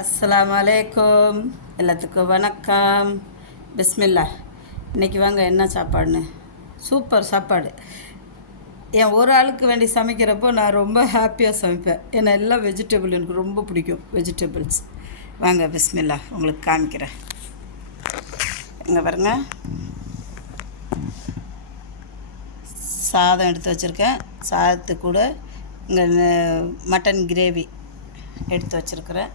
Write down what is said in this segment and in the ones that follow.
அஸ்ஸலாமு அலைக்கும். எல்லாத்துக்கும் வணக்கம். பிஸ்மில்லா. இன்றைக்கி வாங்க என்ன சாப்பாடுன்னு. சூப்பர் சாப்பாடு. என் ஒரு ஆளுக்கு வேண்டி சமைக்கிறப்போ நான் ரொம்ப ஹாப்பியாக சமைப்பேன். ஏன்னா எல்லாம் வெஜிடபிள் எனக்கு ரொம்ப பிடிக்கும். வெஜிடபிள்ஸ் வாங்க பிஸ்மில்லா உங்களுக்கு காமிக்கிறேன். இங்கே பாருங்க, சாதம் எடுத்து வச்சுருக்கேன். சாதத்து கூட இங்கே மட்டன் கிரேவி எடுத்து வச்சுருக்கிறேன்.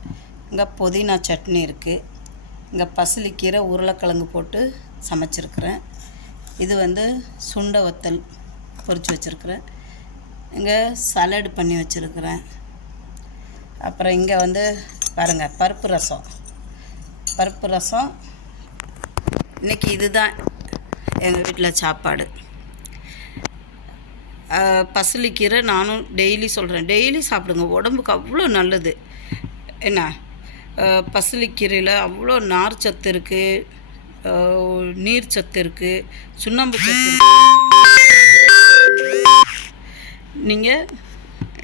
இங்கே புதினா சட்னி இருக்குது. இங்கே பசலிக்கீரை உருளைக்கிழங்கு போட்டு சமைச்சிருக்கிறேன். இது சுண்டை வத்தல் பொரித்து வச்சுருக்கிறேன். இங்கே சலடு பண்ணி வச்சுருக்கிறேன். அப்புறம் இங்கே பாருங்கள், பருப்பு ரசம். இன்றைக்கி இதுதான் எங்கள் வீட்டில் சாப்பாடு. பசலிக்கீரை நானும் டெய்லி சொல்கிறேன், டெய்லி சாப்பிடுங்க, உடம்புக்கு அவ்வளோ நல்லது. என்ன, பசலிக்கீரையில் அவ்வளோ நார் சத்து இருக்குது, நீர் சத்து இருக்குது, சுண்ணாம்பு சத்து இருக்குது. நீங்கள்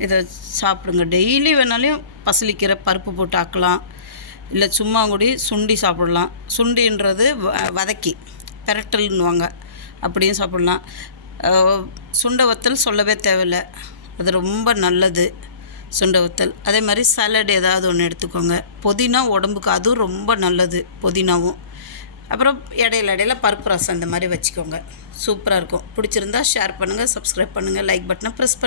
இதை சாப்பிடுங்க. டெய்லி வேணாலையும் பசலிக்கீரை பருப்பு போட்டு ஆக்கலாம், இல்லை சும்மா கூடி சுண்டி சாப்பிடலாம். சுண்டின்றது வதக்கி பெரட்டல்னுவாங்க, அப்படியும் சாப்பிட்லாம். சுண்டை வத்தல் சொல்லவே தேவையில்லை, அது ரொம்ப நல்லது சுண்டை வத்தல். அதே மாதிரி சலட் ஏதாவது ஒன்று எடுத்துக்கோங்க. புதினா உடம்புக்கு அதுவும் ரொம்ப நல்லது, புதினாவும். அப்புறம் இடையில பருப்பு ரசம் இந்த மாதிரி வச்சுக்கோங்க. சூப்பராக இருக்கும். பிடிச்சிருந்தா ஷேர் பண்ணுங்கள், சப்ஸ்கிரைப் பண்ணுங்கள், லைக் பட்டனை ப்ரெஸ் பண்ணுங்கள்.